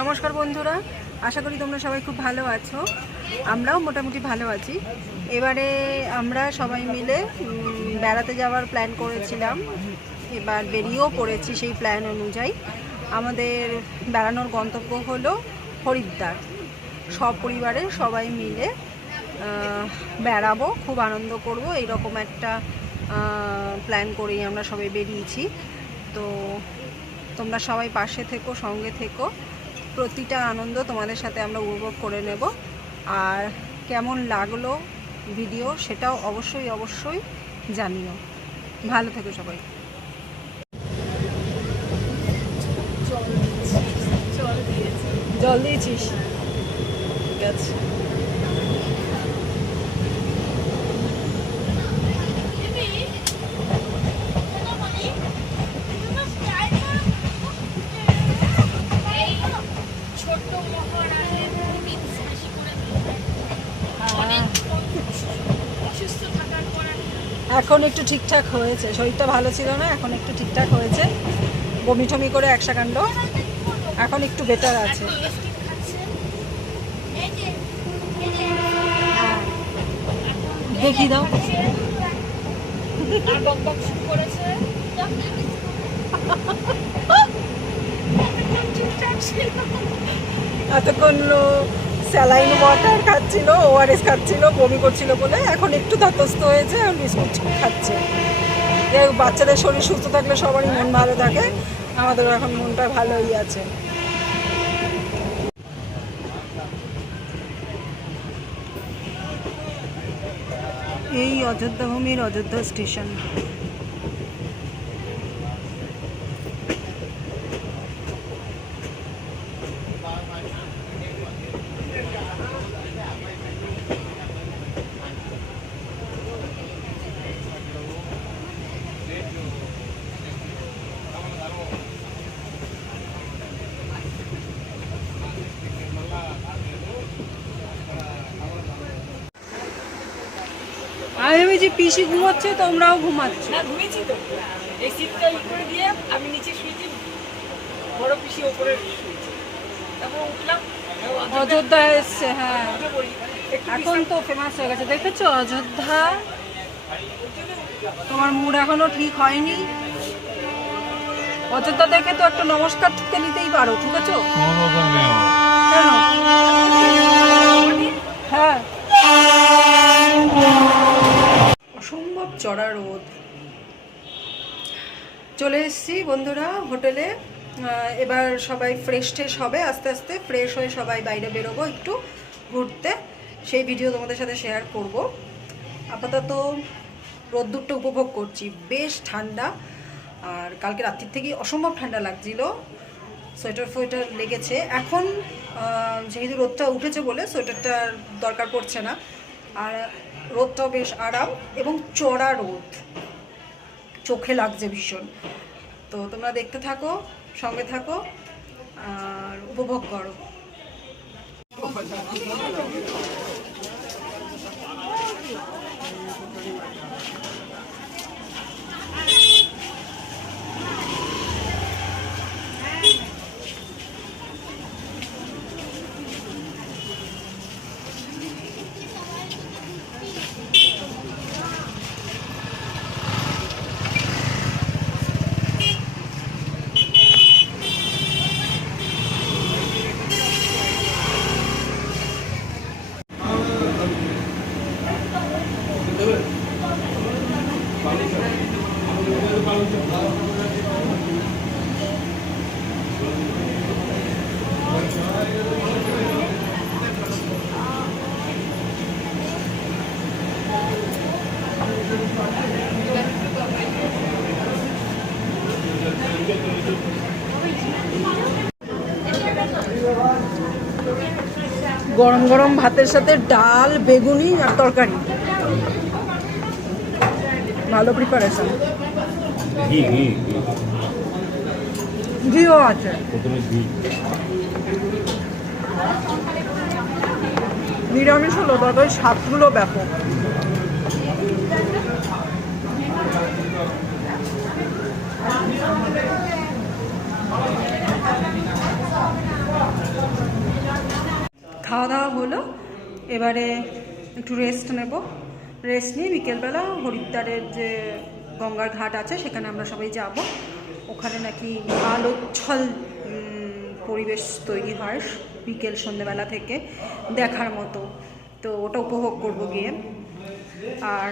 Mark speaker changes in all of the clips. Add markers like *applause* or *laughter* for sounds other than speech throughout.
Speaker 1: নমস্কার বন্ধুরা, আশা করি তোমরা সবাই খুব ভালো আছো। আমরাও মোটামুটি ভালো আছি। এবারে আমরা সবাই মিলে বেড়াতে যাওয়ার প্ল্যান করেছিলাম। এবার বেরিয়েও পড়েছি সেই প্ল্যান অনুযায়ী। আমাদের বেড়ানোর গন্তব্য হলো হরিদ্বার। সপরিবারের সবাই মিলে বেড়াবো, খুব আনন্দ করব। এইরকম একটা প্ল্যান করেই আমরা সবাই বেরিয়েছি। তো তোমরা সবাই পাশে থেকো, সঙ্গে থেকো। প্রতিটা আনন্দ তোমাদের সাথে আমরা উপভোগ করে নেব। আর কেমন লাগল ভিডিও সেটাও অবশ্যই অবশ্যই জানিও। ভালো থেকো সবাই। জল দিয়েছিস? ঠিক আছে। এখন একটু ঠিকঠাক হয়েছে। শরীরটা ভালো ছিল না এখন একটু ঠিকঠাক হয়েছে। বমি টমি করে একশা কাণ্ড। এখন একটু বেটার আছে। হ্যাঁ। দেখি দাও। *laughs* এতক্ষণ স্যালাইন ওয়াটার খাচ্ছিল ওআরএস খাচ্ছিল, বমি করছিল বলে এখন একটু ধাতস্থ হয়েছে, আর বিস্কুট খাচ্ছে। বাচ্চাদের শরীর সুস্থ থাকলে সবারই মন ভালো থাকে আমাদের এখন মনটা ভালোই আছে। এই অযোধ্যা ভূমির অযোধ্যা স্টেশন আমি ভেবেছি পিসি ঘুমাচ্ছে তোমরাও ঘুমাচ্ছ।
Speaker 2: না ঘুমিয়েছি তো। এই সিটটা ই করে দিয়ে আমি নিচে শুয়েছি বড় পিসি ওপরে শুয়েছি। তারপর উঠলাম
Speaker 1: অযোধ্যা এসছে হ্ঁ
Speaker 2: উঠে পড়ি একটু
Speaker 1: এখন তো ফেমাস হয়ে গেছে দেখেছ? অযোধ্যা। তোমার মুড এখনও ঠিক হয়নি। অযোধ্যা দেখে তো একটা নমস্কার ঠুকে নিতেই পারো ঠিক আছে? কেন হ্যাঁ অসম্ভব চড়া রোদ। চলে এসেছি বন্ধুরা হোটেলে। এবার সবাই ফ্রেশ ট্রেশ হবে, আস্তে আস্তে ফ্রেশ হয়ে সবাই বাইরে বেরোবো একটু ঘুরতে। সেই ভিডিও তোমাদের সাথে শেয়ার করব। আপাতত রোদ্দুরটা উপভোগ করছি, বেশ ঠান্ডা। আর কালকে রাত্রির থেকেই অসম্ভব ঠান্ডা লাগছিল। সোয়েটার ফোয়েটার লেগেছে। এখন যেহেতু রোদটা উঠেছে বলে, সোয়েটারটার দরকার পড়ছে না। আর রোদটাও বেশ আরাম এবং চড়া রোদ। চোখে লাগছে ভীষণ। তো তোমরা দেখতে থাকো, সঙ্গে থাকো, আর উপভোগ করো। গরম গরম ভাতের সাথে ডাল বেগুনি আর তরকারি। ভালো প্রিপারেশন
Speaker 3: ঘি
Speaker 1: ঘিও আছে। নিরামিষ হলো তবে স্বাদগুলো ব্যাপক খাওয়া দাওয়া হলো। এবারে একটু রেস্ট নেব। রেস্ট নিয়ে বিকেলবেলা হরিদ্বারের যে গঙ্গার ঘাট আছে, সেখানে আমরা সবাই যাব। ওখানে নাকি আলোচ্ছল পরিবেশ তৈরি হয় বিকেল সন্ধ্যেবেলা থেকে দেখার মতো। তো ওটা উপভোগ করব গিয়ে। আর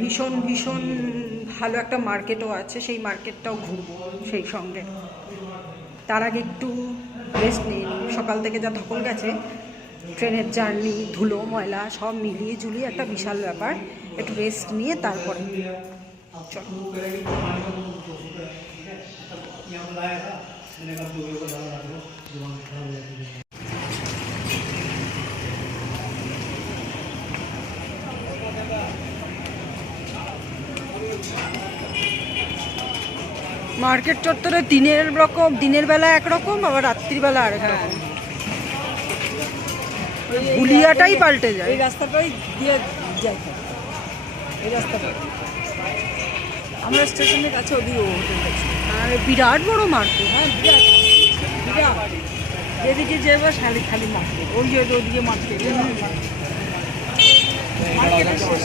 Speaker 1: ভীষণ ভীষণ ভালো একটা মার্কেটও আছে, সেই মার্কেটটাও ঘুরবো সেই সঙ্গে। তার আগে একটু রেস্ট নিই। সকাল থেকে যা ধকল গেছে ট্রেনের জার্নি, ধুলো, ময়লা সব মিলিয়ে ঝুলিয়ে একটা বিশাল ব্যাপার। একটু রেস্ট নিয়ে তারপরে মার্কেট চত্বরে দিনের রকম, দিনের বেলা একরকম, আবার রাত্রিবেলা আরেক রকম হুলিয়াটাই পাল্টে যায়।
Speaker 2: এই রাস্তাটাই দিয়ে যায়। এই রাস্তাটা আমরা স্টেশনের কাছে ওদিকে
Speaker 1: আর বিরাট বড় মার্কেট
Speaker 2: হ্যাঁ বিরাট। এদিকে যেদিকে যাবে খালি খালি মার্কেট ওই যে ওদিকে মার্কেট মার্কেটের শেষ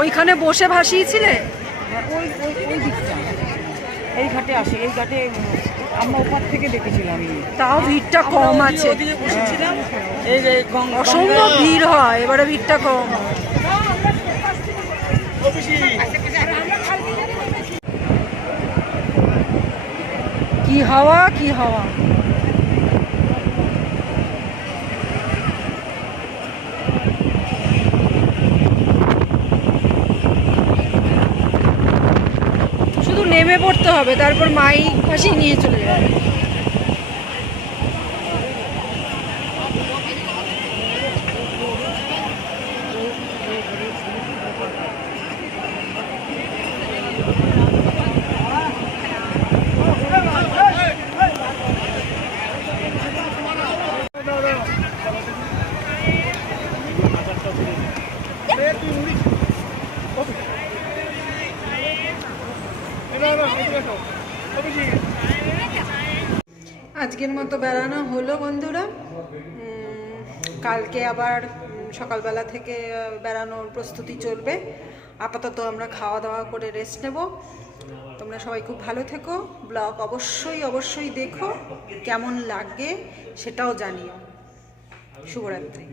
Speaker 1: ওইখানে বসে ভাসিয়েছিলে?
Speaker 2: ওই ওই ওই দিকটা। এই ঘাটে আসে এই ঘাটে আমরা ওপার থেকে দেখেছিলাম।
Speaker 1: তাও ভিড়টা কম আছে।
Speaker 2: বসেছিলাম এই যে
Speaker 1: অসম্ভব ভিড় হয় এবারে ভিড়টা কম। কি হাওয়া কি হাওয়া? শুধু নেমে পড়তে হবে তারপর মাই ফাঁসি নিয়ে চলে যাবে। আজকের মতো বেড়ানো হলো বন্ধুরা। কালকে আবার সকালবেলা থেকে বেড়ানোর প্রস্তুতি চলবে। আপাতত আমরা খাওয়া দাওয়া করে রেস্ট নেব। তোমরা সবাই খুব ভালো থেকো। ব্লগ অবশ্যই অবশ্যই দেখো। কেমন লাগে সেটাও জানিও। শুভরাত্রি।